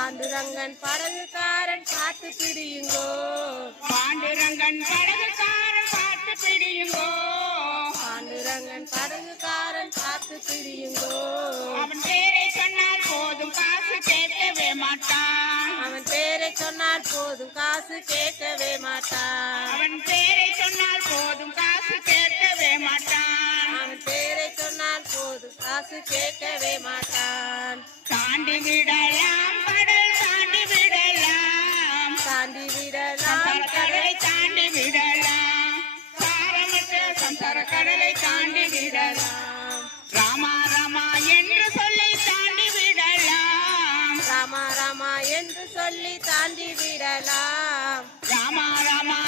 பாண்டுரங்கன் படகுக்காரன் பார்த்து பிடியுங்கோ, பாண்டுரங்கன் படகுக்காரன் பார்த்து பிடியுங்கோ, பாண்டுரங்கன் படகுக்காரன் பார்த்து பிடியுங்கோ. அவன் பேரை சொன்னால் போதும் காசு கேட்கவே மாட்டான், அவன் பேரை சொன்னால் போதும் காசு கேட்கவே மாட்டான், அவன் பேரை சொன்னால் போதும் காசு கேட்கவே மாட்டான், அவன் பேரை சொன்னால் போதும் காசு கேட்கவே மாட்டான். தாண்டி விடலாம் கடல் தாண்டி விடலாம், தாண்டி விடலாம் கடலை தாண்டி விடலாம், சாரமற்ற சம்சார கடலை தாண்டி விடலாம், ராமா ராமா என்று சொல்லி தாண்டி விடலாம், ராமா ராமா என்று சொல்லி தாண்டி விடலாம், ராமா ராமா